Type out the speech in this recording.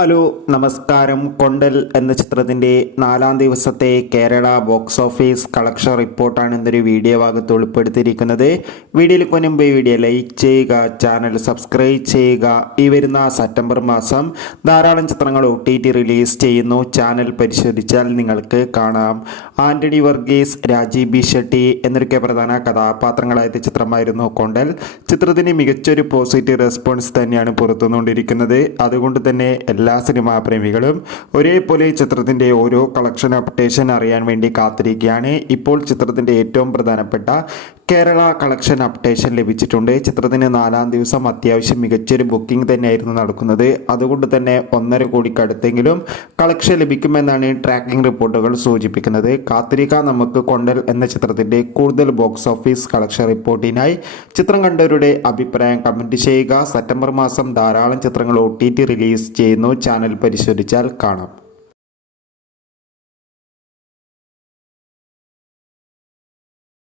Hello നമസ്കാരം. കൊണ്ടൽ എന്ന ചിത്രത്തിൻ്റെ 4-ാം ദിവസത്തെ കേരള ബോക്സ് ഓഫീസ് കളക്ഷൻ റിപ്പോർട്ടാണ് ഇന്നൊരു വീഡിയോ ഭാഗത്ത് ഉൾപ്പെടുത്തിയിരിക്കുന്നത്. വീഡിയോയിൽ മുൻപ് വീഡിയോ ലൈക്ക് ചെയ്യുക, ചാനൽ സബ്സ്ക്രൈബ് ചെയ്യുക. ഈ വരുന്ന സെപ്റ്റംബർ മാസം ധാരാളം ചിത്രങ്ങൾ OTT റിലീസ് ചെയ്യുന്നു. ചാനൽ പരിശോധിച്ചാൽ നിങ്ങൾക്ക് കാണാം. ആൻ്റണി വർഗീസ്, രാജീവ് ബി ഷെട്ടി എന്നൊക്കെ പ്രധാന കഥാപാത്രങ്ങളായ ചിത്രമായിരുന്നു കൊണ്ടൽ. ചിത്രത്തിന് മികച്ചൊരു പോസിറ്റീവ് റെസ്പോൺസ് തന്നെയാണ് പുറത്തുനിന്നുകൊണ്ടിരിക്കുന്നത്. അതുകൊണ്ട് തന്നെ എല്ലാ സിനിമാ പ്രേമികളും ഒരേപോലെ ചിത്രത്തിൻ്റെ ഓരോ കളക്ഷൻ അപ്ഡേഷൻ അറിയാൻ വേണ്ടി കാത്തിരിക്കുകയാണ്. ഇപ്പോൾ ചിത്രത്തിൻ്റെ ഏറ്റവും പ്രധാനപ്പെട്ട കേരള കളക്ഷൻ അപ്ഡേഷൻ ലഭിച്ചിട്ടുണ്ട്. ചിത്രത്തിന് 4-ാം ദിവസം അത്യാവശ്യം മികച്ചൊരു ബുക്കിംഗ് തന്നെയായിരുന്നു നടക്കുന്നത്. അതുകൊണ്ട് തന്നെ 1.5 കോടിക്കടുത്തെങ്കിലും കളക്ഷൻ ലഭിക്കുമെന്നാണ് ട്രാക്കിംഗ് റിപ്പോർട്ടുകൾ സൂചിപ്പിക്കുന്നത്. കാത്തിരിക്കാൻ നമുക്ക് കൊണ്ടൽ എന്ന ചിത്രത്തിൻ്റെ കൂടുതൽ ബോക്സ് ഓഫീസ് കളക്ഷൻ റിപ്പോർട്ടിനായി. ചിത്രം കണ്ടവരുടെ അഭിപ്രായം കമൻറ്റ് ചെയ്യുക. സെപ്റ്റംബർ മാസം ധാരാളം ചിത്രങ്ങൾ OTT റിലീസ് ചെയ്യുന്നു. ചാനൽ പരിശോധിച്ചാൽ കാണാം.